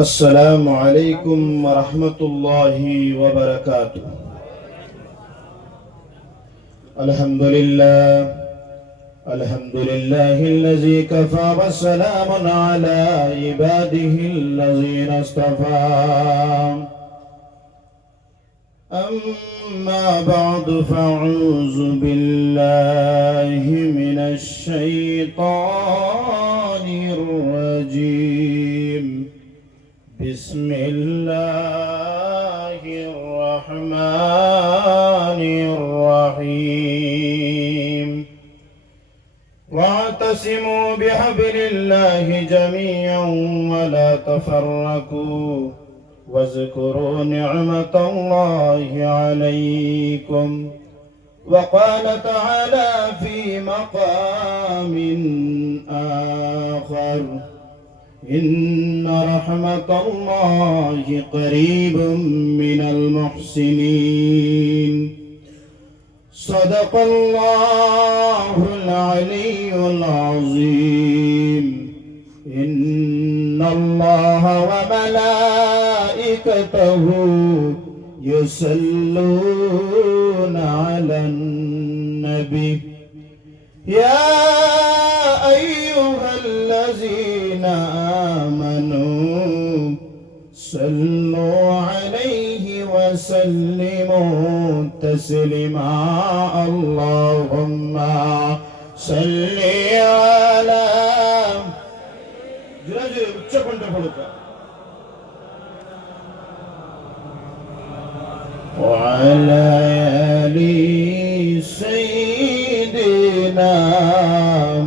السلام عليكم ورحمة الله وبركاته. الحمد لله الذي كفى وسلام على عباده الذين اصطفى. أما بعد فأعوذ بالله من الشيطان الرجيم. بسم الله الرحمن الرحيم. واعتصموا بحبل الله جميعا ولا تفرقوا واذكروا نعمة الله عليكم. وقال تعالى في مقام آخر: إن رحمة الله قريب من المحسنين. صدق الله العلي العظيم. إن الله وملائكته يصلون على النبي يا أيها الذين آمنوا صلوا عليه وسلموا تسليما. اللهم صل على وعلى آل سيدنا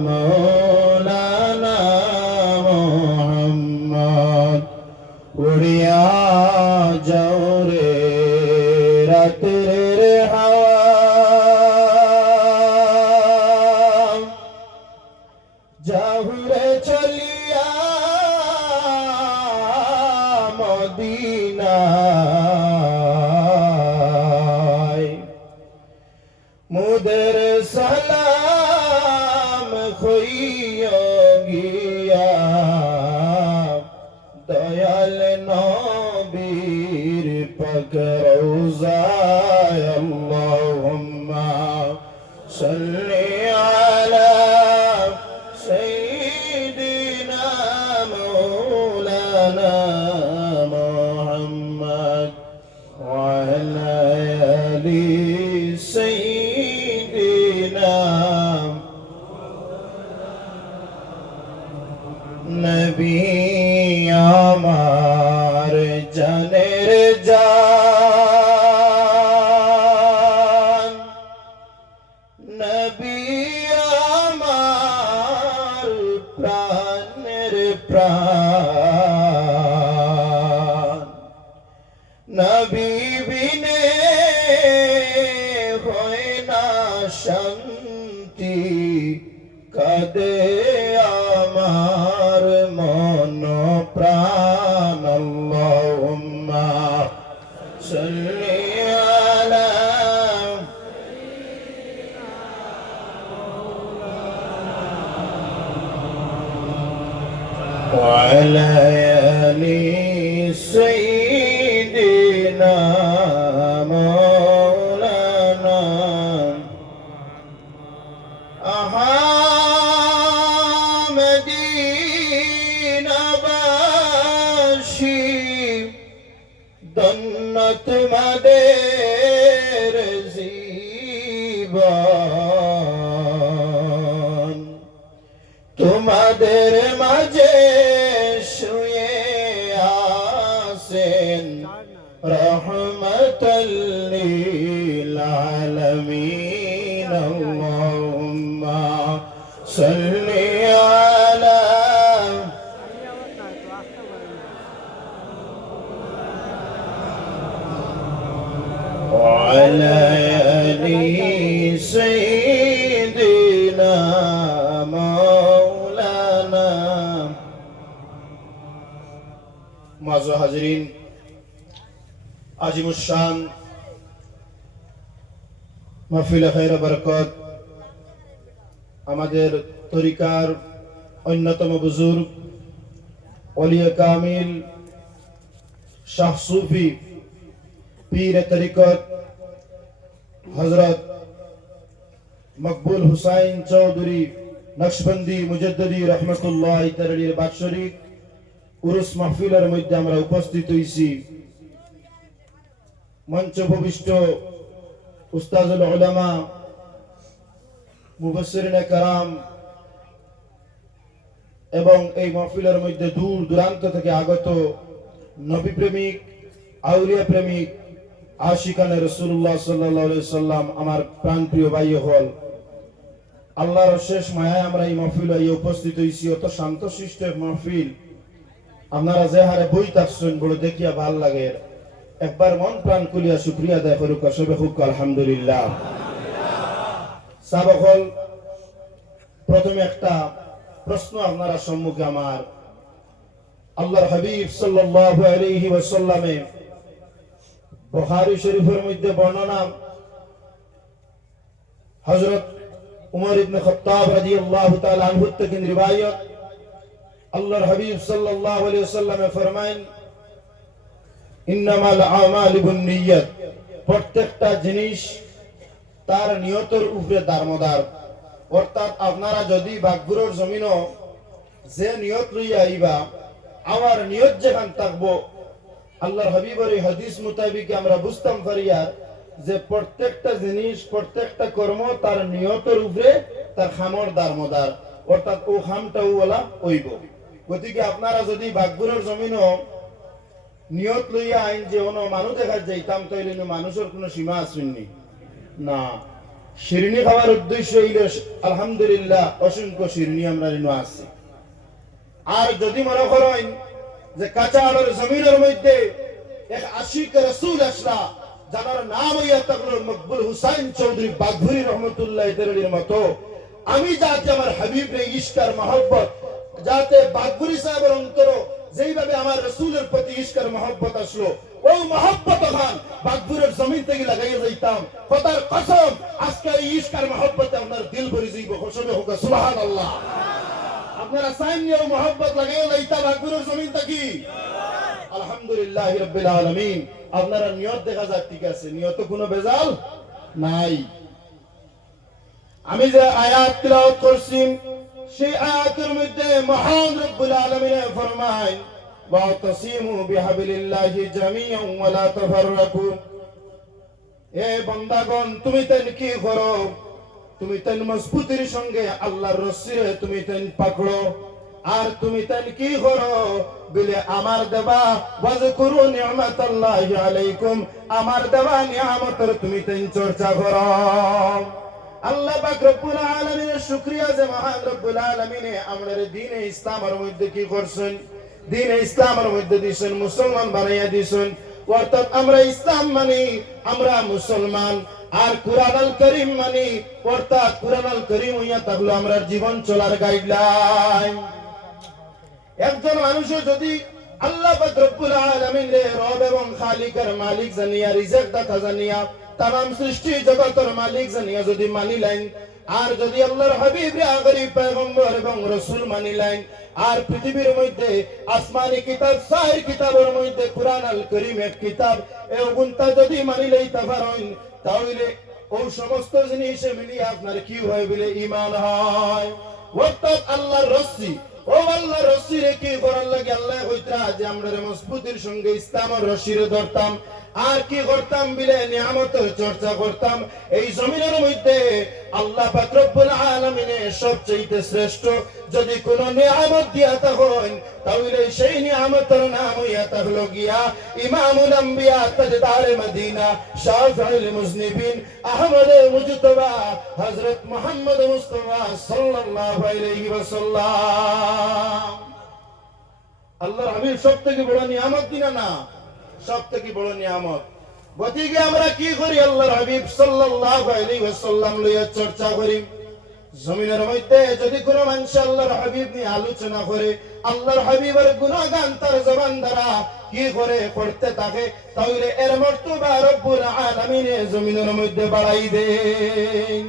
مولانا محمد. উড়িয়া যাও রে রাতের হাওয়া, যাও রে চলিয়া মদিনায়। মুদের সালাম হইয়া গিয়া দয়াল নবীর পাক রওজায়। আল্লাহুম্মা সাল্লি আলা সাইয়্যিদিনা মাওলানা মুহাম্মদ ওয়া আলা আলি সাইয়্যিদিনা নবী আমার জানের জান। নবী আমার প্রাণের প্রাণ। নবী বিনে হয় না শান্তি, কাঁদে আমার মন প্রাণ। আল্লাহুম্মা সাল্লি আলা ওয়া আলা আলি সাইয়্যিদিনা মাওলানা। মদিনাবাসী ধন্য তোমাদের জীবন। তোমাদের মাঝে শুয়ে আছেন রহমাতাল লিল আলামিন। আল্লাহুম্মা সাল্লি আলা ওয়া আলা আলি সাইয়্যিদিনা মাওলানা। মাযু হাজিরিন, আজিমুশ শান মাহফিল খায়র বরকত আমাদের তরিকার অন্যতম বুজুর্গ ওলিয়ে কামিল শাহ সুফি পীর তরিকত হযরত মকবুল হুসাইন চৌধুরী নকশবন্দি মুজাদ্দিদি রহমতুল্লাহ তাআলার বাৎসরিক উরুস মাহফিলের মধ্যে আমরা উপস্থিত হইছি। মঞ্চ উপবিষ্ট উস্তাজুল উলামা, মুফাসসিরিনে কেরাম এবং এই মাহফিলের মধ্যে দূর দূরান্ত থেকে আগত নবী প্রেমিক, আউলিয়া প্রেমিক, আশিকানে রাসূলুল্লাহ সাল্লাল্লাহু আলাইহি সাল্লাম, আমার প্রাণপ্রিয় ভাই হল, আল্লাহর শেষ মায়ায় আমরা এই মাহফিলে উপস্থিত হইছি। অত শান্তশিষ্ট মাহফিল, আপনারা যে হারে বই থাকছেন বড় দেখিয়া ভাল লাগে। একবার মন প্রাণ খুলিয়া শুকরিয়া আদায় করুক সবে খুব আলহামদুলিল্লাহ। সাবকল, প্রথমে একটা প্রশ্ন আপনারা সম্মুখে আমার। আল্লাহর হাবিব সাল্লাল্লাহু আলাইহি ওয়াসাল্লামে বুখারী শরীফের মধ্যে বর্ণনা, হযরত উমর ইবনে খাত্তাব রাদিয়াল্লাহু তাআলা আনহু থেকে রিওয়ায়াত, আল্লাহর হাবিব সাল্লাল্লাহু আলাইহি ওয়াসাল্লামে ফরমায়েন, ইন্নামাল আমালু বিন্নিয়াত, প্রত্যেকটা জিনিস তার নিয়তের উপরে দারমদার। অর্থাৎ আপনারা যদি বাগগুরোর জমিনও যে নিয়ত লইয়া আইবা, আমার নিয়ত যেখান থাকবো, আল্লাহর হাবিবের এই হাদিস মোতাবেক আমরা বুঝতাম পারিয়া যে প্রত্যেকটা জিনিস, প্রত্যেকটা কর্ম তার নিয়তের উপরে তার খামর দারমদার, অর্থাৎ ও খামটা ওলা হইব। গতিকে আপনারা যদি বাগগুরোর জমিনও নিয়ত লইয়া আইন যে অন্য মানুষ দেখা যাইতাম, তাইলে মানুষের কোনো সীমা আসেননি না। শিরনি খাওয়ার উদ্দেশ্য হইল আলহামদুলিল্লাহ অসংখ্য শিরনি আমরা আছি। আর যদি মনে করেন যে কাঁচা আলোর জমিনের মধ্যে এক আশিক রাসূল আসলা, যার নাম হইয়া থাকলো মকবুল হুসাইন চৌধুরী বাঘুরি রহমতুল্লাহ তাআলার মতো, আমি যাতে আমার হাবিবের ইশকার মহব্বত, যাতে বাঘুরি সাহেবের অন্তর যেইভাবে আমার রাসূলের প্রতি ইশকার মহব্বত আসলো, ওই মহব্বত খান বাঘুরের জমিন থেকে লাগাইয়া যাইতাম। কথার কসম, আজকে এই ইশকার মহব্বতে আপনার দিল ভরে যাইব। কসমে হোক সুবহানাল্লাহ। আপনারা সাইনে ও মহব্বত লাগাইয়া যাইতাম বাঘুরের জমিন থেকে। আলহামদুলিল্লাহ রাব্বিল আলামিন। আপনারা নিয়ত দেখা যাক, ঠিক আছে, নিয়ত কোনো বেজাল নাই। আমি যে আয়াত তিলাওয়াত করছি, সেই আয়াতের মধ্যে মহান রব্বুল আলামিন ফরমায়, ওয়াতাসিমু বিহাবলিল্লাহি জামিআন ওয়া লা তাফাররাকু। এ বান্দাগণ, তুমি তেন কি করো? তুমি তেন মজবুতির সঙ্গে আল্লাহর রশিরে তুমি তেন পাকড়ো। আর তুমি তেন কি করো বলে আমার দেবা ওয়াজকুরু নি'মাতাল্লাহি আলাইকুম, আমার দেবা নিয়ামতের তুমি তেন চর্চা করো। আল্লাহ পাক রব্বুল আলামিনের শুকরিয়া যে মহান রব্বুল আলামিন আমাদের দ্বীনে ইসলামের মধ্যে কি করছেন, দ্বীনে ইসলামের মধ্যে দিয়েছেন, মুসলমান বানাইয়া দিয়েছেন। অর্থাৎ আমরা ইসলাম মানি, আমরা মুসলমান। আর কুরআন আল কারীম মানি, অর্থাৎ কুরআন আল কারীম হইয়া থাকলো আমরা জীবন চলার গাইডলাইন। একজন মানুষের যদি আল্লাহ পাক রব্বুল আলামিনের রব এবং খালিকের মালিক জানিয়া, রিজিক দাতা জানিয়া, তামাম সৃষ্টি জগতের মালিক জানিয়া যদি মানিলেন, আর যদি আল্লাহর হাবিব আগরি পয়গম্বর এবং রাসূল মানিলেন, আর পৃথিবীর মধ্যে আসমানি কিতাব সাইর কিতাবের মধ্যে কুরআন আল কারীম এক কিতাব, এই গুণটা যদি মানিলেই পারেন, তাহলে ওই সমস্ত জিনিস মিলিয়ে আপনার কি হয় বলে ঈমান হয়। অর্থাৎ আল্লাহর রশি, ও আল্লাহর রশিরে কি করার লাগে? আল্লাহ কইতা যে আমরা মজবুতির সঙ্গে ইসলামের রশিরে ধরতাম, আর কি করতাম বিলে নিয়ামতের চর্চা করতাম। এই জমিনের মধ্যে আল্লাহ পাক রব্বুল আলামিনের সবচেয়ে শ্রেষ্ঠ যদি কোন নিয়ামত দিয়া থাকেন, তাহলে সেই নিয়ামতের নাম হইয়া থাকলো গিয়া ইমামুল আম্বিয়া তাজদারে মদিনা শাফিউল মুজনিবিন আহমদ মুজতবা হযরত মুহাম্মদ মুস্তাফা সাল্লাল্লাহু আলাইহি ওয়াসাল্লাম। আল্লাহর হাবিব সবথেকে বড় নিয়ামত দিনা না, সবথেকে বড় নিয়ামত। গতিকে আমরা কি করি? আল্লাহর হাবিব সাল্লাল্লাহু আলাইহি ওয়াসাল্লাম লইয়া চর্চা করি। জমিনের মধ্যে যদি কোন মানুষ আল্লাহর হাবিব নিয়ে আলোচনা করে, আল্লাহর হাবিবের গুণগান তার জবান দ্বারা কি করে করতে থাকে, তাহলে এর মর্তবা রব্বুল আলামিন জমিনের মধ্যে বাড়াই দেন।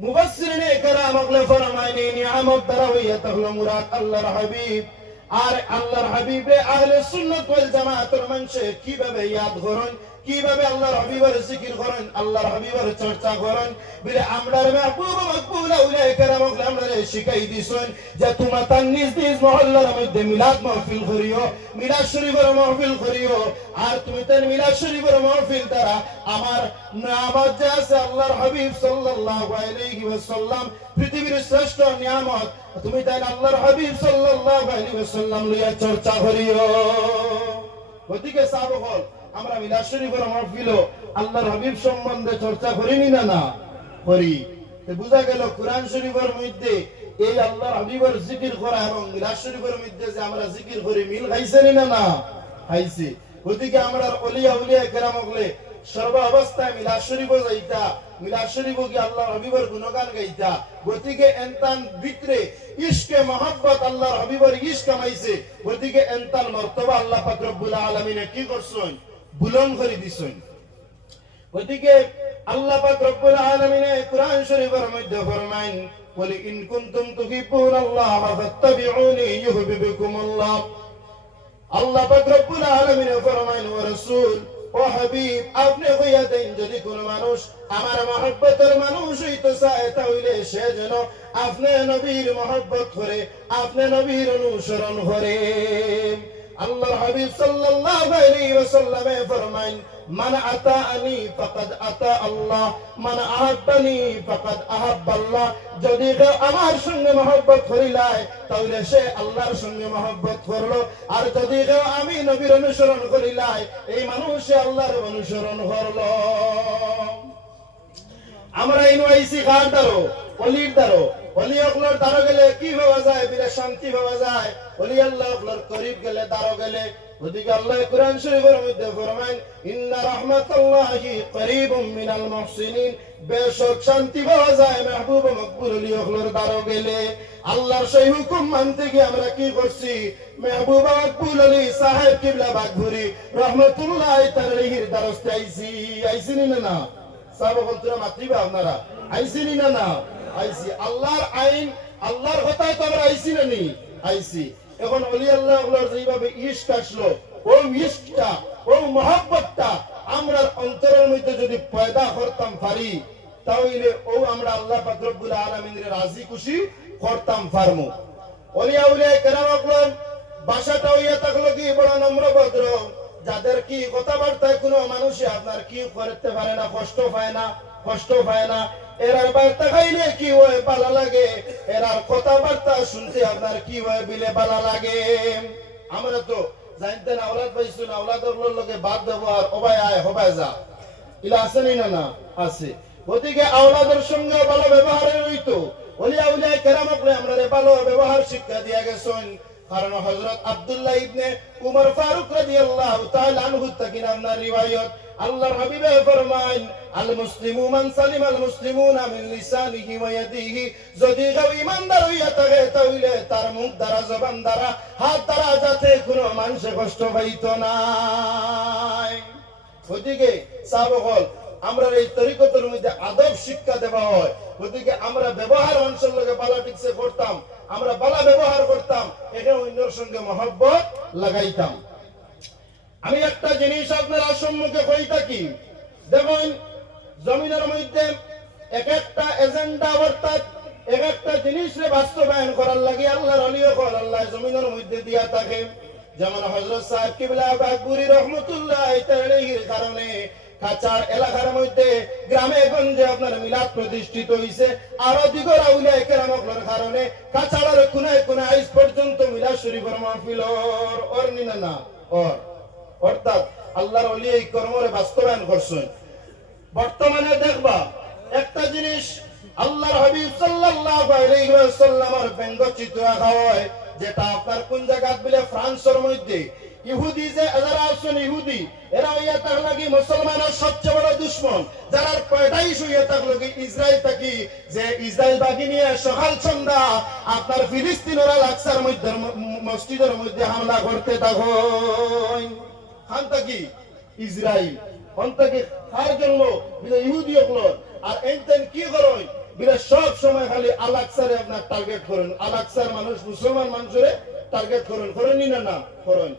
মুফাসসিরিনে কেরাম ফরমায় নিয়ামত দ্বারা হইয়া থাকলো মুরাদ আল্লাহর হাবিব আর আল্লাহর হাবিবে আহলে সুন্নাত ওয়াল জামাতের মানুষে কিভাবে ইয়াদ করেন, কিভাবে আল্লাহর হাবিবের জিকির করেন, আল্লাহর হাবিবের চর্চা করেন বলে আমরার মাহবুব মাকবুল আউলিয়া কেরাম আমরারে শিখাই দিছেন যে তোমরা তার নিজ নিজ মহল্লার মধ্যে মিলাদ মাহফিল করিও, মিলাদ শরীফের মাহফিল করিও। আর তুমি তার মিলাদ শরীফের মাহফিল দ্বারা আমার নিয়ামত যে আছে আল্লাহর হাবিব সাল্লাল্লাহু আলাইহি ওয়াসাল্লাম পৃথিবীর শ্রেষ্ঠ নিয়ামত, তুমি তাই আল্লাহর হাবিব সাল্লাল্লাহু আলাইহি ওয়াসাল্লাম লইয়া চর্চা করিও। ওদিকে সাহাবাগণ আমরা মিলাদ শরীফের মাহফিল আল্লাহর হাবিব সম্বন্ধে চর্চা করিনি না? না করি। তো বুঝা গেল কোরআন শরীফের মধ্যে এই আল্লাহর হাবিবের জিকির করা এবং মিলাদ শরীফের মধ্যে যে আমরা জিকির করি মিল খাইছে না? না খাইছে। ওদিকে আমরা ওলিয়া উলিয়া কেরাম হলে সর্ব অবস্থায় মিলাদ শরীফ যাইতা, মিলাদ শরীফ কি আল্লাহর হাবিবের গুণগান গাইতা। গতিকে এনতান ভিতরে ইশকে মহব্বত আল্লাহর হাবিবের ইশক কামাইছে। গতিকে এনতান মর্তবা আল্লাহ পাক রব্বুল আলামিনে কি করছেন? বুলন্দ করে দিছেন। গতিকে আল্লাহ পাক রব্বুল আলামিনে কুরআন শরীফের মধ্যে ফরমায়েন ওয়ালি ইন কুনতুম তুহিব্বুনাল্লাহ ফাত্তাবিউনি ইউহিব্বুকুমুল্লাহ। আল্লাহ পাক রব্বুল আলামিনে ফরমায়েন ওয়া রাসূল ও হাবিব আপনি কইয়া দেন যদি কোন মানুষ আমার মহব্বতের মানুষ হইতে চায় তাহলে সে যেন আপনি নবীর মহব্বত করে, আপনি নবীর অনুসরণ করে। আল্লাহর হাবিব সাল্লাল্লাহু আলাইহি ওয়াসাল্লাম ফরমায়েন মান আতাআনি ফাকাদ আতা আল্লাহ মান আহাব্বানি ফাকাদ আহাব্বাল্লাহ। যদি কেউ আমার সঙ্গে মহব্বত করিলায় তাহলে সে আল্লাহর সঙ্গে মহব্বত করলো, আর যদি কেউ আমি নবীর অনুসরণ করিলায় এই মানুষ আল্লাহর অনুসরণ করলো। আমরা ইনওয়াইসি কার দ্বারো? অলির দ্বারো। অলি অকলর দ্বারো গেলে কি পাওয়া যায়? বিলে শান্তি পাওয়া যায়। অলি আল্লাহ অকলর করিব গেলে দ্বারো গেলে ওদিকে আল্লাহ কুরআন শরীফের মধ্যে ফরমায়েন ইন্না রাহমাতাল্লাহি করিবুম মিনাল মুহসিনিন। বেশক শান্তি পাওয়া যায় মাহবুব মকবুল অলি অকলর দ্বারো গেলে। আল্লাহর সেই হুকুম মানতে গিয়ে আমরা কি করছি? মাহবুব মকবুল অলি সাহেব কিবলা বাগভুরি রহমাতুল্লাহ তাআলার দ্বারস্থ আইছি না? সাহাবা বলতেরা মাতৃবা আপনারা আইসিনি না? আইসি। আল্লাহর আইন আল্লাহর কথায় তো আমরা আইসি না নি? আইসি। এখন ওলি আল্লাহর যেভাবে ইশক আসলো ও ইশকটা ও মহব্বতটা আমরা অন্তরের মধ্যে যদি পয়দা করতাম পারি তাহলে ও আমরা আল্লাহ পাক রব্বুল আলামিনের রাজি খুশি করতাম পারমু। ওলিয়া উলিয়া কেরাম ভাষাটা হইয়া থাকলো কি বড় নম্র ভদ্র, যাদের কি কথাবার্তায় কোনো মানুষে আপনার কি করতে পারে না, কষ্ট পায় না। এরার বার্তা খাইলে কি হয়? ভালো লাগে। এরার কথাবার্তা শুনতে আপনার কি হয়? বিলে ভালো লাগে। আমরা তো জানতেন আওলাদ পাইছো না, আওলাদের লোকে বাদ ব্যবহার হবাই আয় হবাই যা ইলা আছে না? আছে। গতিকে আওলাদের সঙ্গে ভালো ব্যবহারের হইতো ওলিয়া উলিয়া কেরামকে আমরা ভালো ব্যবহার শিক্ষা দিয়া গেছেন। কারণ হযরত আব্দুল্লাহ ইবনে উমর ফারুক রাদিয়াল্লাহু তাআলা আনহু থেকে আপনার রিওয়ায়াত আল্লাহর হাবিবে ফরমান আল মুসলিমু মান সালিম আল মুসলিমুনা মিন লিসানিহি ওয়া ইয়াদিহি। যদি কেউ ঈমানদার হইয়া থাকে তাহলে তার মুখ দ্বারা, জবান দ্বারা, হাত দ্বারা যাতে কোনো মানুষ কষ্ট পাইতো না। ওদিকে সাহাবাগণ আমরা এই তরিকতের মধ্যে আদব শিক্ষা দেওয়া হয়। ওদিকে আমরা ব্যবহার অঞ্চল লোকে পলিটিক্সে করতাম, আমরা বালা ব্যবহার করতাম, এখানে অন্যের সঙ্গে মহব্বত লাগাইতাম। আমি একটা জিনিস আপনার সম্মুখে কই থাকি, দেখুন জমিনের মধ্যে এক একটা এজেন্ডা অর্থাৎ এক একটা জিনিসে বাস্তবায়ন করার লাগে আল্লাহর ওলিও কল আল্লাহ জমিনের মধ্যে দিয়া থাকে। যেমন হযরত সাহেব কিবলা বাগপুরি রহমাতুল্লাহ তাআলার কারণে কাছাড় এলাকার মধ্যে গ্রামে গঞ্জে আপনার মিলাদ প্রতিষ্ঠিত হইছে। আরো দিগর আউলিয়া কেরামকলর কারণে কাছাড়ের কোনায় কোনায় আজ পর্যন্ত মিলাদ শরীফের মাহফিল ওর নিনা না ওর অর্থাৎ আল্লাহর ওলি এই কর্মরে বাস্তবায়ন করছেন। বর্তমানে দেখবা একটা জিনিস আল্লাহর হাবিব সাল্লাল্লাহু আলাইহি ওয়াসাল্লামের ব্যঙ্গচিত্র রাখা হয়, যেটা আপনার কোন জায়গা বলে ফ্রান্সের মধ্যে ইহুদি যে যারা আছেন ইহুদি এরা হইয়া থাকলো কি মুসলমানের সবচেয়ে বড় দুশমন। যারা পয়দাইশ হইয়া থাকলো কি ইসরায়েল থাকি যে ইসরায়েল বাকি নিয়ে সকাল সন্ধ্যা আপনার ফিলিস্তিনের আকসার মধ্যে মসজিদের মধ্যে হামলা করতে থাকো। খান থাকি ইসরায়েল হন থাকি তার জন্য ইহুদি হলো। আর এইতেন কি করেন বিলে সব সময় খালি আল আকসারে আপনার টার্গেট করেন। আল আকসার মানুষ মুসলমান মানুষের টার্গেট করুন না করুন।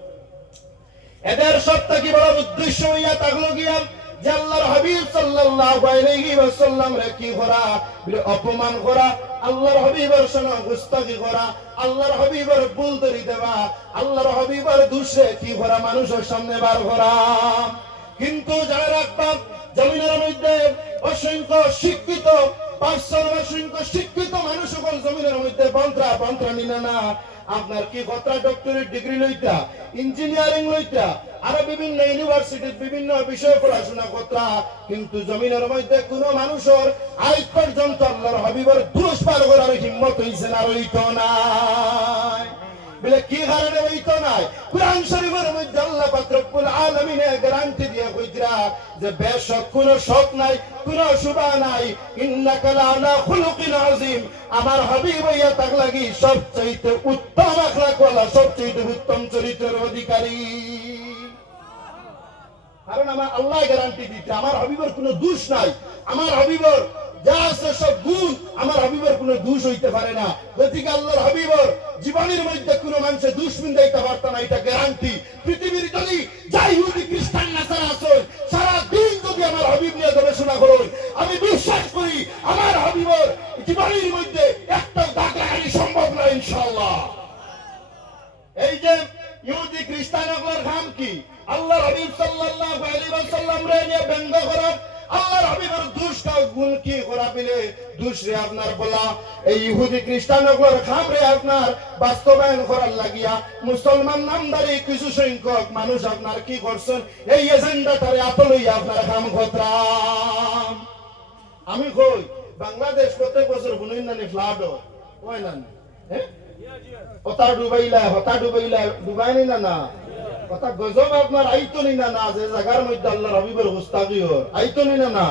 এদের সবথেকে বড় উদ্দেশ্য হইয়া থাকলো গিয়া যে আল্লাহর হাবিব সাল্লাল্লাহু আলাইহি ওয়াসাল্লাম রে কি করা, অপমান করা, আল্লাহর হাবিবের সঙ্গে গুস্তাখি করা, আল্লাহর হাবিবের ভুল ধরি দেওয়া, আল্লাহর হাবিবের দোষে কি করা মানুষের সামনে বার করা। কিন্তু যারা রাখবা জমিনের মধ্যে অসংখ্য শিক্ষিত অসংখ্য শিক্ষিত মানুষ সকল জমিনের মধ্যে বন্ত্রা নিনা না আপনার কি কথা ডক্টরেট ডিগ্রি লইতা, ইঞ্জিনিয়ারিং লইতা, আর বিভিন্ন ইউনিভার্সিটির বিভিন্ন বিষয়ে পড়াশোনা করতা, কিন্তু জমিনের মধ্যে কোন মানুষের আজ পর্যন্ত আল্লাহর হাবিবের দোষ পার করার হিম্মত হইছে না, হইতো নাই। বলে কি কারণে হইতো নাই? কুরআন শরীফের মধ্যে আল্লাহ পাক রব্বুল আলামিন গ্যারান্টি দিয়ে কইরা যে বেশক কোন শক নাই, কোন শুভা নাই, ইন্নাকা লাআলা খুলুকিন আযীম, আমার হাবিব হইয়া তাক লাগি সবচেয়ে উত্তম আখলাক ওয়ালা, সবচেয়ে উত্তম চরিত্রের অধিকারী। কারণ আমার আল্লাহ গ্যারান্টি দিতে আমার হাবিবের কোনো দোষ নাই, আমার হাবিবের যা আছে সব গুণ, আমার হাবিবের কোনো দোষ হইতে পারে না। গতিকে আল্লাহর হাবিবের জীবনের মধ্যে কোনো মানুষের দোষ মিন্দাইতে পারত না, এটা গ্যারান্টি। পৃথিবীর যদি যা ইহুদি খ্রিস্টান নাসারা আছে সারা দিন যদি আমার হাবিব নিয়ে গবেষণা করুন, আমি বিশ্বাস করি আমার হাবিবের জীবনের মধ্যে একটা দাগ লাগানো সম্ভব না ইনশাআল্লাহ। এই যে ইহুদি খ্রিস্টানগুলোর কাম কি? আল্লাহর হাবিব সাল্লাল্লাহু আলাইহি ওয়াসাল্লাম রে নিয়ে ব্যঙ্গ করা, আল্লাহর হাবিবের দোষ গুণ কি করা বলে দোষ রে আপনার বলা, এই ইহুদি খ্রিস্টানগুলোর কাম রে আপনার বাস্তবায়ন করার লাগিয়া মুসলমান নামদারি কিছু সংখ্যক মানুষ আপনার কি করছেন, এই এজেন্ডাটারে আপলইয়া আপনার কাম করতাম। আমি কই বাংলাদেশ প্রত্যেক বছর বুনইনানি ফ্লাড হয় না, হ্যাঁ হতা ডুবাইলা ডুবাই নি না কথা গজব আপনার আইতো নি না যে জায়গার মধ্যে আল্লাহর হাবিবের গুস্তাখি হর আইতো নি না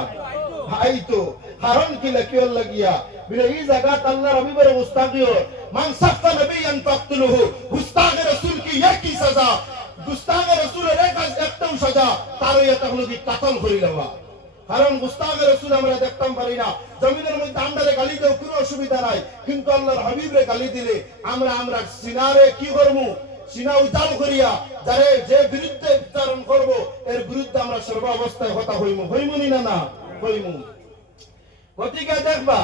আইতো। কারণ কি লাকিওর লাগিয়া বলে এই জায়গাত আল্লাহর হাবিবের গুস্তাখি হর, মান সাফা নবিয়ান ফাকতুলহু, গুস্তাখে রাসূল কি একই সাজা, গুস্তাখে রাসূলের একটাও সাজা, তার এটা হলো কি কাতল করি লওয়া। কারণ গুস্তাখে রাসূল আমরা দেখতাম পারি না, জমিনের মধ্যে আন্ডারে গালি দেও কোনো অসুবিধা নাই, কিন্তু আল্লাহর হাবিবরে গালি দিলে আমরা সিনারে কি করবো, সিনা উজাল করিয়া যারে যে বিরুদ্ধে উচ্চারণ করবো এর বিরুদ্ধে আমরা সর্ব অবস্থায় কথা হইমু না হইমু। গতিকে দেখবা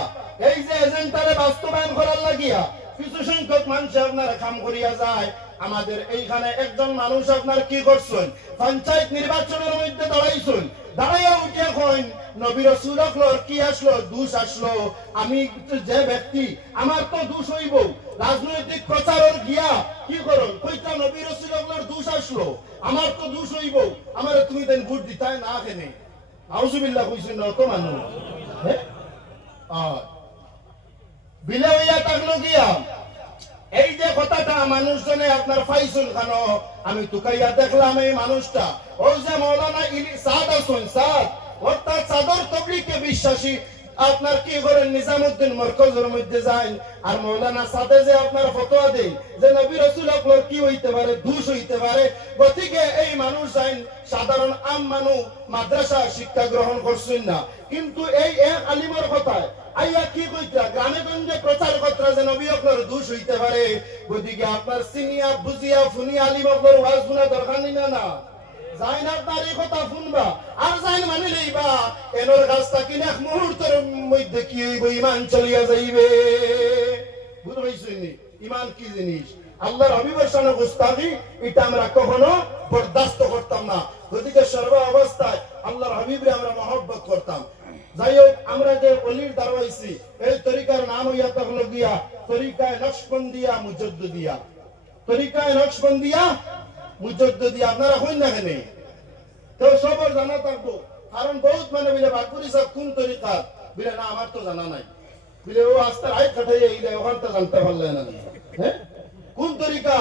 এই যে এজেন্ডারে বাস্তবায়ন করার লাগিয়া কিছু সংখ্যক মানুষ আপনারা কাম করিয়া যায়। আমাদের এইখানে একজন মানুষ আপনার কি করছেন, পঞ্চায়েত নির্বাচনের মধ্যে দাঁড়াইছেন, দাঁড়াইয়া উঠিয়া কইন নবী রাসূলুল্লাহর কি আসলো, দোষ আসলো, আমি যে ব্যক্তি আমার তো দোষ হইব। রাজনৈতিক প্রচারের গিয়া কি করুন কইতা নবী রাসূলুল্লাহর দোষ আসলো, আমার তো দোষ হইব, আমারে তুমি দেন ভোট দিতাই না কেনে? আউযুবিল্লাহ কইছেন না তো মানুষ, হ্যাঁ বিলে হইয়া থাকলো গিয়া এই যে কথাটা মানুষজনে আপনার ফাইসুল খান, আমি তুকাইয়া দেখলাম এই মানুষটা ওই যে মৌলানা সাদ আসুন সাদ অর্থাৎ সাদর তবলিগে বিশ্বাসী আপনার কি করেন নিজামউদ্দিন মরকজের মধ্যে যান, আর মৌলানা সাদে যে আপনার ফতোয়া দেয় যে নবী রাসূলুল্লাহর কি হইতে পারে, দোষ হইতে পারে। গতিকে এই মানুষ যান সাধারণ আম মানুষ মাদ্রাসা শিক্ষা গ্রহণ করছেন না, কিন্তু এই এক আলিমের কথায় আইয়া কি কইতা গ্রামে গঞ্জে প্রচার করতে যে নবী আপনার দোষ হইতে পারে। গতিকে আপনার সিনিয়া বুঝিয়া ফুনিয়া আলিম আপনার ওয়াজ শোনা দরকার নেই না যাইন আপনার এই কথা শুনবা আর যাইন মানি লইবা, এনর গাছটা কিনে এক মুহূর্তের মধ্যে কি হইব, ইমান চলিয়া যাইবে। বুঝতে পারছেন ইমান কি জিনিস? আল্লাহর হাবিবের সামনে গুস্তাখি এটা আমরা কখনো বরদাস্ত করতাম না। গতিকে সর্ব অবস্থায় আল্লাহর হাবিবরে আমরা মহব্বত করতাম। যাই হোক আমরা যে অলির দাঁড়াইছি এই তরিকার নাম হইয়া থাকলো গিয়া তরিকায় নকশবন্দিয়া মুজাদ্দিদিয়া, তরিকায় নকশবন্দিয়া মুজাদ্দিদিয়া। আপনারা হইন না কেন তো সবার জানা থাকবো, কারণ বহুত মানে বিলে বাকুরি সাহেব কোন তরিকা বিলে না আমার তো জানা নাই, বিলে ও আস্তার আই কাটাই এইলে ওখান তো জানতে পারলে না, হ্যাঁ কোন তরিকা?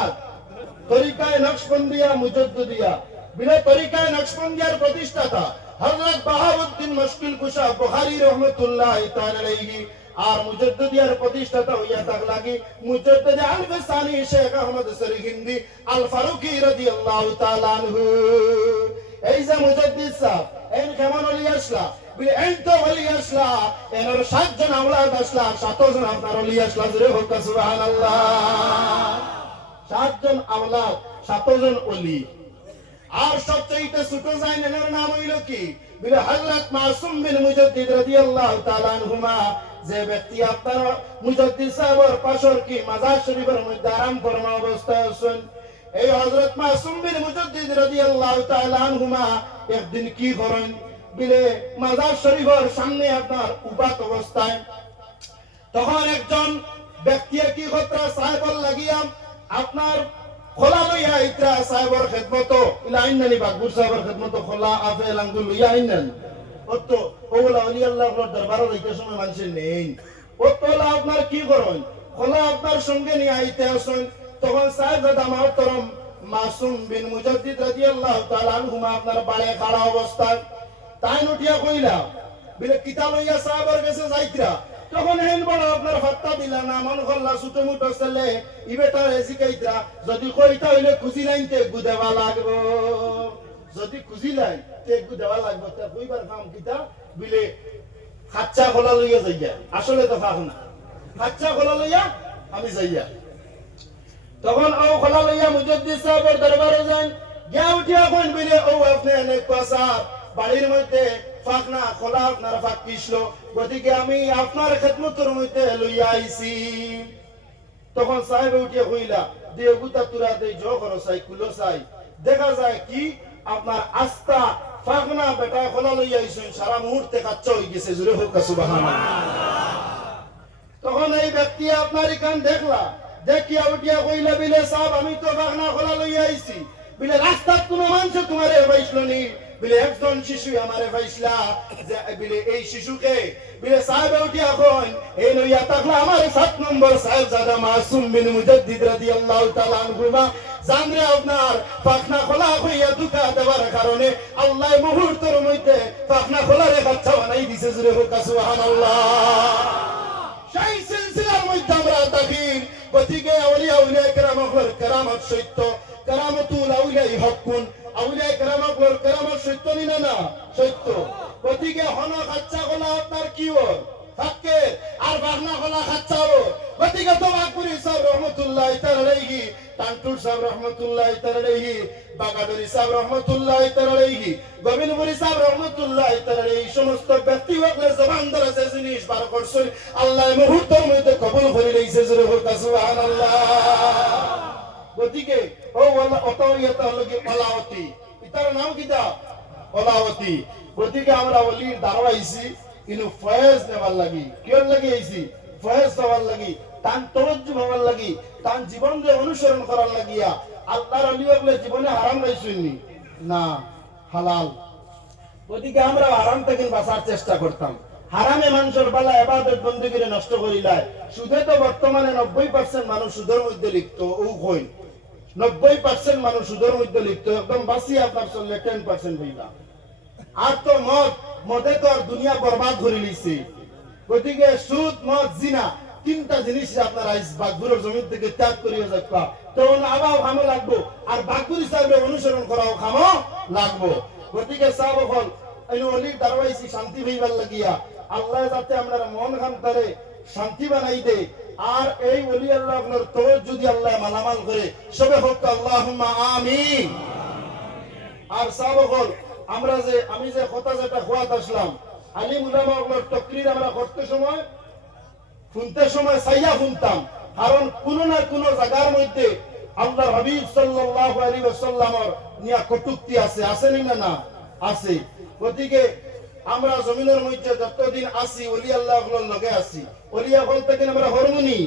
তরিকায় নকশবন্দিয়া মুজাদ্দিদিয়া। বিলে তরিকায় নকশবন্দিয়ার প্রতিষ্ঠাতা হযরত বাহাউদ্দিন মুশকিল কুশা বুখারী রাহমাতুল্লাহি তাআলা আলাইহি, আর মুজাদ্দিদিয়ার প্রতিষ্ঠাতা হইয়া থাকলাগি মুজাদ্দিদ আল-ফাসানি শেখ আহমদ সরহিন্দি আল ফারুকি রাদিয়াল্লাহু তাআলা আনহু। এই যে মুজাদ্দিদ সাহেব এন কেমন ওলি আসলা, বলে এন তো ওলি আসলা, এর 7 জন আওলাদ আসলা, 7 জন আপনার ওলি আসলা, জোরে হোক সুবহানাল্লাহ। 7 জন আওলাদ 17 জন ওলি। আর সবচেয়ে ছোট জাইনের নাম হইল কি বলে হযরত মাসুম বিন মুজাদ্দিদ রাদিয়াল্লাহু তাআলা আনহুমা, যে ব্যক্তি আপনার মুজাদ্দিদ সাহেবের পাশর কি মাজার শরীফের মধ্যে আরাম ফরমা অবস্থায় আছেন, এই হযরত মাসুম বিন মুজাদ্দিদ রাদিয়াল্লাহু তাআলা আনহুমা একদিন কি করেন বলে মাজার শরীফের সামনে আপনার উবাত অবস্থায়, তখন একজন ব্যক্তি কি কথা সাহেবর লাগিয়া আপনার খোলা লইয়া ইত্রা সাহেবর খেদমত ইলাইন নানি বাকবুর সাহেবর খেদমত খোলা আপেল আঙ্গুল লইয়া আইনেন অতো ওগুলা ওলি আল্লাহর দরবারে যাইতে সময় মানুষের নেই, ওতলা আপনার কি করেন খোলা আপনার সঙ্গে নিয়ে আইতে আসেন, তখন সাহেব আমার তরম মাসুম বিন মুজাদ্দিদ রাদিয়াল্লাহু তাআলা আনহুমা আপনার বাড়ি খাড়া অবস্থায় তাই উঠিয়া কইলা বলে কিতা লইয়া সাহেবের কাছে যাইতরা, তখন হেন বড় আপনার ফাত্তা দিলা না মন করলা ছোট মুটো ছেলে ইবেটা শিখাইতরা, যদি কইতা হইলে খুঁজি লাইনতে গুদেবা লাগবো, যদি খুঁজি লাইন তে গুদেবা লাগবো, তা কইবার কাম কিতা বিলে খাচ্চা খোলা লইয়া যাইয়া, আসলে তো ফাক না খাচ্চা খোলা লইয়া আমি যাইয়া, তখন ও খোলা লইয়া মুজাদ্দিদ সাহেবের দরবারে যান, গিয়া উঠিয়া কোন বিলে ও আপনি অনেক কথা বাড়ির মধ্যে ফাঁক না খোলা আপনার ফাঁক পিছলো, গতিকে আমি আপনার খেদমতের মধ্যে লইয়া আইছি। তখন সাহেব উঠিয়া কইলা দিয়ে গুতা তুরা দে জো করো চাই কুলো চাই, দেখা যায় কি আপনার আস্থা ফাঁক না বেটা খোলা লইয়া আইছেন, সারা মুহূর্তে কাচ্চা হয়ে গেছে, জুড়ে হোক সুবহানাল্লাহ। তখন এই ব্যক্তি আপনার এখান দেখলা দেখিয়া উঠিয়া কইলা বিলে সাহেব আমি তো ফাঁক না খোলা লইয়া আইছি, বিলে রাস্তার কোনো মানুষ তোমারে পাইছিল নি, বিলে একজন শিশু আমারে পাইছিলা, যে বিলে এই শিশুকে বিলে সাহেব উঠিয়া কইন এই লইয়া তাকলা আমার 7 নম্বর সাহেব জাদা মাসুম বিন মুজাদ্দিদ রাদিয়াল্লাহু তাআলা আনহুমা জানরে আপনার পাখনা খোলা হইয়া দুকা দেওয়ার কারণে আল্লাহ মুহূর্তের মধ্যে পাখনা খোলা রেখা বানাই দিছে, জুড়ে হোক সুবহানাল্লাহ। সেই সিলসিলার মধ্যে আমরা দাখিল, গতিকে আউলিয়া উলিয়া কেরামত কেরামত সত্য, কেরামতুল আউলিয়া হকুন, আউলিয়া কেরামত কেরামত সত্য নিনা না সত্য, গতিকে হন খাচ্চা খোলা আপনার কি হয় থাকে আর বাগনা খোলা খাচ্চা হো, গতিকে তো বাকপুরি সাহেব রহমতুল্লাহ তাআলাহি, টানটুর সাহেব রহমতুল্লাহ তাআলাহি, বাগাদুরি সাহেব রহমতুল্লাহ তাআলাহি, গোবিন্দপুরি সাহেব রহমতুল্লাহ তাআলাহি, সমস্ত ব্যক্তি হকলে জবান দ্বারা যে জিনিস বার করছেন আল্লাহ মুহূর্তের মধ্যে কবুল করে লইছে, জোরে হোক সুবহানাল্লাহ। গতিকে ও আল্লাহ অতইয়াত হলো কি ওলাওয়াতি, ইতার নাম কিটা ওলাওয়াতি, গতিকে আমরা ওলির দাঁড়াইছি কিন্তু ফয়েজ নেবার লাগি, কিয়র লাগি আইছি ফয়েজ দেওয়ার লাগি, তান তওজ্জু হওয়ার লাগি, তান জীবনকে অনুসরণ করার লাগিয়া। আল্লাহর ওলি হলে জীবনে হারাম রাইছুনি না হালাল, গতিকে আমরা হারাম থেকে বাঁচার চেষ্টা করতাম, হারামে মানুষের বেলা ইবাদত বندگিরে নষ্ট করিলায়, সুদে তো বর্তমানে 90% মানুষ সুদের মধ্যে লিপ্ত, ও কই 90% মানুষ সুদের মধ্যে লিপ্ত, একদম বাসি আপনার চললে 10% হইলা। আর তো মদে তো আর দুনিয়া বরবাদ করে লিছে, গতিকে সুদ মদ জিনা 3টা জিনিস আপনার আইস বাগপুরের জমিন থেকে ত্যাগ করিয়া যাবা, তখন আবাও খামো লাগবো, আর বাগপুর হিসাবে অনুসরণ করাও খামো লাগবো। গতিকে সাহেব হল এই অলির দারওয়াইছি শান্তি হইবার লাগিয়া, আল্লাহ যাতে আমরা মন খান্তারে শান্তি বানাই দে, আর এই ওলি আল্লাহ আপনার তোর যদি আল্লাহ মালামাল করে সবে হোক আল্লাহুম্মা আমিন। আর সাহেব হল আমরা যে আমি যে কথা যেটা খোয়াত আসলাম, আলিম উলামা আপনার তকরির আমরা করতে সময় শুনতে সময় সাইয়া শুনতাম, কারণ কোন না কোন জায়গার মধ্যে আল্লাহর হাবিব সাল্লাল্লাহু আলাইহি ওয়াসাল্লামের নিয়া কটূক্তি আছে, আছে না না আছে। গতিকে আমরা জমিনের মধ্যে যতদিন আসি ওলি আল্লাহর লগে আসি, ওলিয়া বলতে কিনা আমরা হরমুনি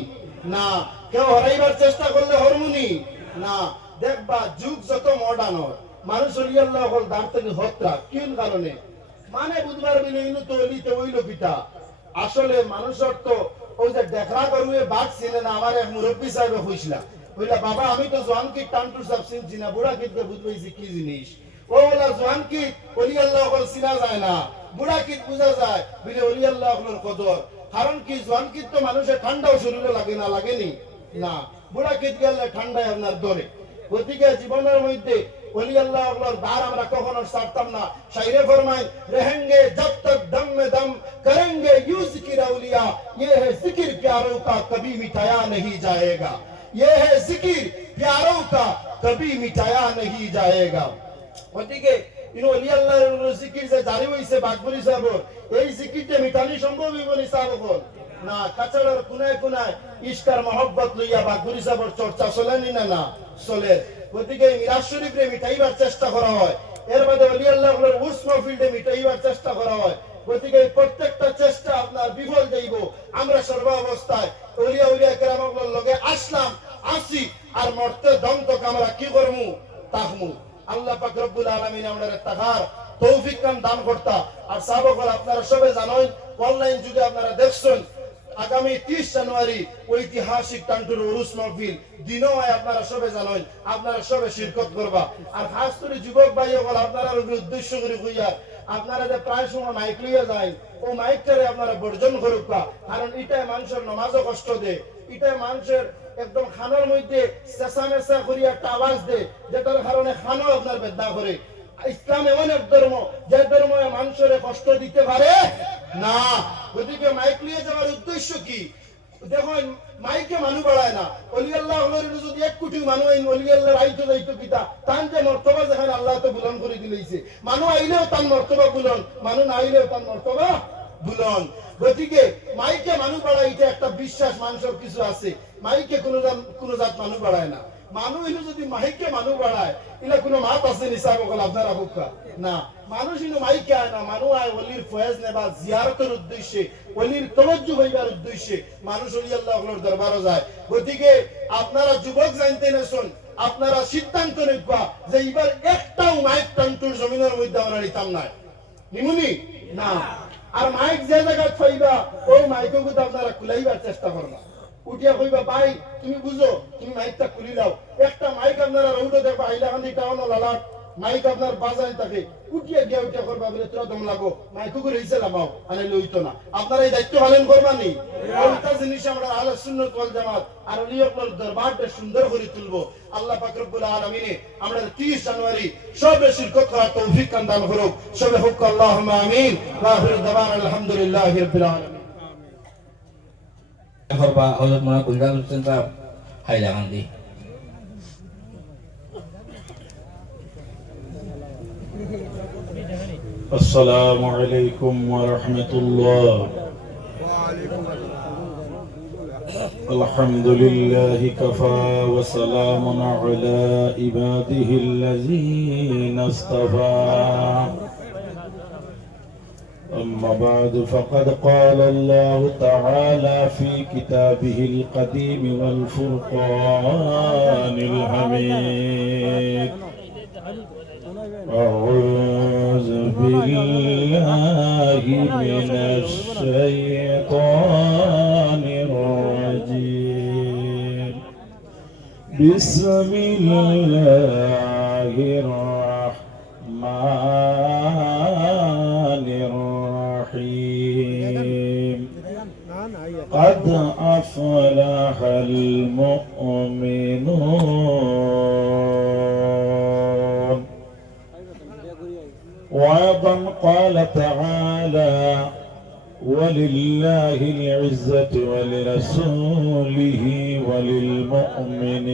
না, কেউ হরাইবার চেষ্টা করলে হরমুনি না। দেখবা যুগ যত মডার্ন হয় মানুষ ওলি আল্লাহ হল দাঁড় থেকে হত্রা কোন কারণে মানে বুধবার বিলে ইনু তো ওলিতে ওইল পিতা, আসলে মানুষের তো ওই যে দেখা করুয়ে বাঘ ছিলেন, আমার এক মুরব্বী সাহেব হইছিলা কইলা বাবা আমি তো জোয়ান কি টান্টু সব চিনছি না, বুড়া কিতকে বুঝবাইছি কি জিনিস, ও বলা জোয়ান কি ওলি আল্লাহ হল চিনা যায় না, বুড়া কিত বুঝা যায় বিলে ওলি আল্লাহ হলের কদর, কারণ কি জোয়ান কিত তো মানুষের ঠান্ডাও শরীরে লাগে না, লাগেনি না, বুড়া কিত গেলে ঠান্ডায় আপনার ধরে। গতিকে জীবনের মধ্যে ওলি আল্লাহ আল্লাহর দ্বার আমরা কখনো ছাড়তাম না। শায়রে ফরমায় रहेंगे जब तक दम में दम करेंगे यूं जिक्र औलिया, ये है जिक्र प्यारों का कभी मिटाया नहीं जाएगा, ये है जिक्र प्यारों का कभी मिटाया नहीं जाएगा ওদিকে ইনো ওলি আল্লাহর জিকির যে জারি হইছে বাগবুরি সাহেব এই জিকিরটা মিটানি সম্ভব হইবনি সাহেব না কাছাড়ার কোনায় কোনায় ইশকার মহব্বত লইয়া বাগবুরি সাহেবের চর্চা চলেনি না চলে ওদিকে মিরাজ শরীফে মিটাইবার চেষ্টা করা হয় এর মধ্যে ওলি আল্লাহর উর্স মাহফিলে মিটাইবার চেষ্টা করা হয় ওদিকে প্রত্যেকটা চেষ্টা আপনার বিফল যাইব আমরা সর্বাবস্থায় ওলিয়া উলিয়া কেরামগুলোর লগে আসলাম আসি আর মরতে দম তক আমরা কি করমু তাহমু আল্লাহ পাক রব্বুল আলামিন আমাদের তাকার তৌফিক কাম দান করতা আর সাহাবাগণ আপনারা সবাই জানেন অনলাইন যুগে আপনারা দেখছেন আগামী 30 জানুয়ারি ঐতিহাসিক টান্টুর উরুস মাহফিল দিনও আপনারা সবাই জানেন আপনারা সবাই শিরকত করবা আর খাস করে যুবক ভাইসকল আপনারা উদ্দেশ্য করে কইয়া আপনারা যে প্রায় সময় মাইক লইয়া যায় ও মাইকটারে আপনারা বর্জন করুকা কারণ এটাই মানুষের নামাজও কষ্ট দেয় এটাই মানুষের একদম খানোর মধ্যে চেঁচামেচা করি একটা আওয়াজ দেয় যেটার কারণে খানো আপনার বেদনা করে ইসলাম এমন এক ধর্ম যে ধর্মে মানুষের কষ্ট দিতে পারে না ওদিকে মাইক লিয়ে যাওয়ার উদ্দেশ্য কি দেখুন মাইকে মানুষ বাড়ায় না অলি আল্লাহ যদি 1 কোটি মানুষ অলি আল্লাহর আইতো যাইতো কিতা তান যে মর্তবা যেখানে আল্লাহ তো বুলন করে দিলেইছে মানুষ আইলেও তার মর্তবা বুলন মানুষ না আইলেও তার মর্তবা বুলন গতিকে মাইকে মানুষ বাড়ায় এটা একটা বিশ্বাস মানুষের কিছু আছে মাইকে কোনো জাত মানুষ বাড়ায় না মানুষ ইনো যদি মাইকে মানুষ বাড়ায় এটা কোনো মাত আছে নিসাব বল আপনারা হুকা না মানুষ ইনো মাইকে আয় না মানুষ আয় ওলির ফয়েজ নেবা জিয়ারতের উদ্দেশ্যে ওলির তাওয়াজ্জু হইবার উদ্দেশ্যে মানুষ ওলি আল্লাহর দরবারে যায় গতিকে আপনারা যুবক জানতে নেছেন আপনারা সিদ্ধান্ত নেবা যে এবার একটাও মাইক টান্টুর জমিনের মধ্যে আমরা নিতাম না নিমুনি না আর মাইক যে জায়গা পাইবা ওই মাইকও তো আপনারা খুলাইবার চেষ্টা করবা উঠিয়া কইবা ভাই তুমি বুঝো তুমি মাইকটা খুলি দাও একটা মাইক আপনারা রৌডে দেখবা হাইলাকান্দি টাউন লালাট মাইক আপনার বাজায় থাকে উঠিয়া গিয়া উঠিয়া করবা বলে তোরা দম লাগো মাইকও করে হিসে লাগাও আনে লইতো না আপনারা এই দায়িত্ব পালন করবা নি ওইটা জিনিস আমরা আহলে সুন্নাত ওয়াল জামাত আর ওলি আপনার দরবারটা সুন্দর করে তুলবো আল্লাহ পাক রব্বুল আলামিন আমরা 30 জানুয়ারি সবে শিরকত করার তৌফিক দান করুক সবে হুক আল্লাহুম্মা আমিন ওয়া আখিরু দাওয়ানা আলহামদুলিল্লাহি রাব্বিল আলামিন Korba Hozrat Mona Kulgal Center Hailakandi. السلام عليكم ورحمة الله. الحمد لله كفى وسلام على عباده الذين اصطفى. أما بعد فقد قال الله تعالى في كتابه القديم والفرقان الحميد أعوذ بالله من الشيطان الرجيم بسم الله الرحمن الرحيم قد أفلح المؤمنون وأيضا قال تعالى ولله العزة ولرسوله وللمؤمنين